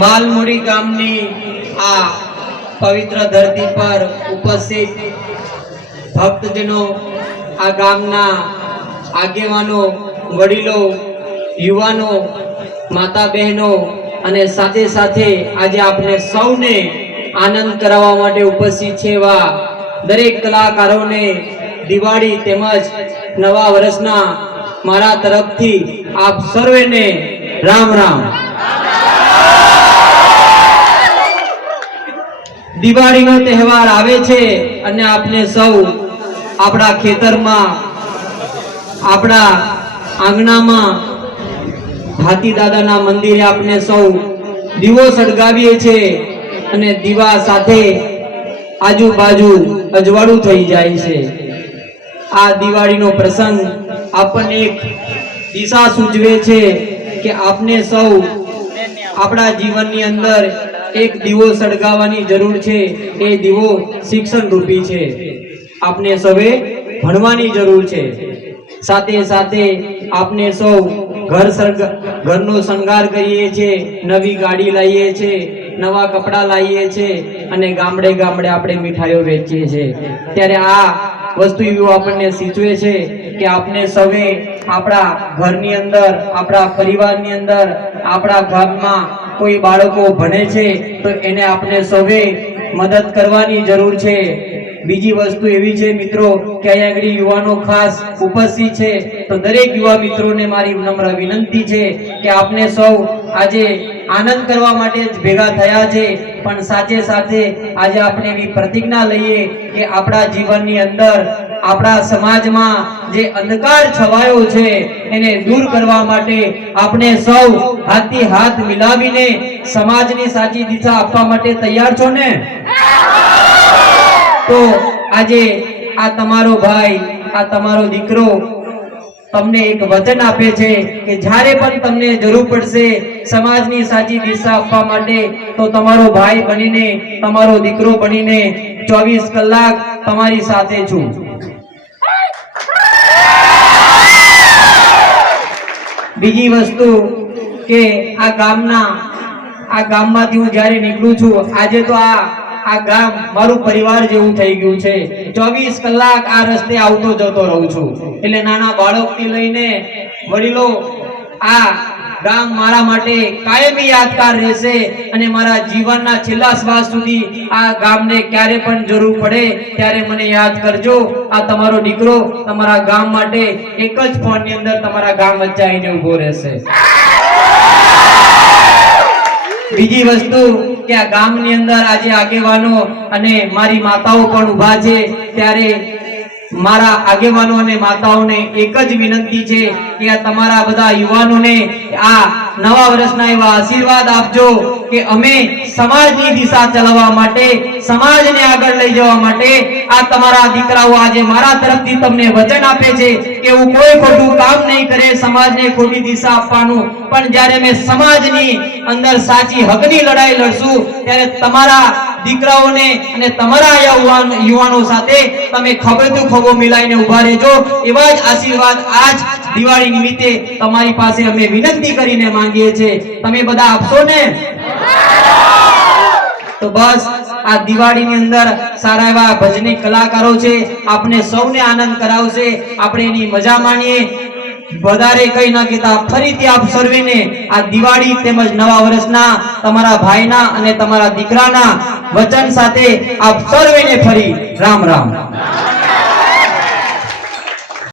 માલમુડી ગામની આ પવિત્ર ધરતી પર ઉપસ્થિત ભક્તજનો, આ ગામના આગેવાનો, વડીલો, યુવાનો, માતા બહેનો અને સાથે સાથે આજે આપણે સૌને આનંદ કરાવવા માટે ઉપસ્થિત છે એવા દરેક કલાકારોને દિવાળી તેમજ નવા વર્ષના મારા તરફથી આપ સર્વેને રામ રામ। દિવાળીનો તહેવાર આવે છે અને આપણે સૌ આપણા ખેતરમાં, આપણા આંગણામાં, હાથી દાદાના મંદિરે આપણે સૌ દીવો સળગાવીએ છીએ અને દીવા સાથે આજુબાજુ અજવાળું થઈ જાય છે। આ દિવાળીનો પ્રસંગ આપણને એક દિશા સૂચવે છે કે આપણે સૌ આપણા જીવનની અંદર એક દીવો સળગાવવાની જરૂર છે। એ દીવો શિક્ષણ રૂપી છે। આપણે સૌએ ભણવાની જરૂર છે। સાથે સાથે આપણે સૌ ઘરનો શણગાર કરીએ છીએ, નવી ગાડી લાવીએ છીએ, નવા કપડાં લાવીએ છીએ અને ગામડે ગામડે આપણે મીઠાઈઓ વેચીએ છીએ। ત્યારે આ વસ્તુ એવું આપણને સૂચવે છે કે આપણે સૌએ આપણા ઘરની અંદર, આપણા પરિવારની અંદર, આપણા ગામમાં કોઈ બાળકો ભણે છે તો એને આપણે સૌએ મદદ કરવાની જરૂર છે। બીજી વસ્તુ એવી છે મિત્રો કે અહીંયા આગળ યુવાનો ખાસ ઉપસ્થિત છે, તો દરેક યુવા મિત્રોને મારી નમ્ર વિનંતી છે કે આપણે સૌ આજે આનંદ કરવા માટે જ ભેગા થયા છે, પણ સાથે સાથે આજે આપણે એવી પ્રતિજ્ઞા લઈએ કે આપણા જીવનની અંદર, આપણા સમાજમાં જે અંધકાર છવાયો છે એને દૂર કરવા માટે આપણે સૌ હાથથી હાથ મિલાવીને સમાજની સાચી દિશા આપવા માટે તૈયાર છો ને? તો આજે આ તમારો ભાઈ, આ તમારો દીકરો તમને એક વચન આપે છે કે જ્યારે પણ તમને જરૂર પડશે સમાજની સાચી દિશા આપવા માટે તો તમારો ભાઈ બનીને, તમારો દીકરો બનીને 24 કલાક તમારી સાથે છું। બીજી વસ્તુ કે આ ગામમાંથી હું જ્યારે નીકળું છું, આજે તો આ ગામ મારું પરિવાર જેવું થઈ ગયું છે। 24 કલાક આ રસ્તે આવતો જતો રહું છું, એટલે નાના બાળકથી લઈને વડીલો, આ ગામ મારા માટે કાયમી યાદગાર રહેશે અને મારા જીવનના છેલ્લા શ્વાસ સુધી આ ગામને ક્યારે પણ જરૂર પડે ત્યારે મને યાદ કરજો। આ તમારો દીકરો તમારા ગામ માટે એક જ ફોનની અંદર તમારા ગામ વચ્ચે આવીને ઉભો રહેશે। બીજી વસ્તુ કે આ ગામની અંદર આજે આગેવાનો અને મારી માતાઓ પણ ઊભા છે, ત્યારે મારા આગેવાનો અને માતાઓને એક જ વિનંતી છે કે આ તમારા બધા યુવાનોને આ નવા વર્ષના એવા આશીર્વાદ આપજો કે અમે સમાજની દિશા ચલાવવા માટે, સમાજને આગળ લઈ જવા માટે આ તમારા દીકરાઓ આજે મારા તરફથી તમને વચન આપે છે કે હું કોઈ ખોટું કામ નહીં કરે, સમાજને ખોટી દિશા આપવાનું, પણ જ્યારે મેં સમાજની અંદર સાચી હકની લડાઈ લડશું ત્યારે તમારા દીકરાઓને અને તમારા યુવાનો સાથે તમે ખભે તો ખભો મિલાઈને ઉભા રહેજો। એવા જ આશીર્વાદ આજ દિવાળી નિમિત્તે તમારી પાસે અમે વિનંતી કરીને માંગીએ છીએ। તમે બધા આપશો ને? તો બસ આ દિવાળીની અંદર સારા એવા ભજની કલાકારો છે, આપણે સૌને આનંદ કરાવશે, આપણે એની મજા માણીએ। વધારે કઈ ના કહેતા ફરીથી આપ સર્વેને આ દિવાળી તેમજ નવા વર્ષના તમારા ભાઈના અને તમારા દીકરાના વચન સાથે આપ સર્વેને ફરી રામ રામ।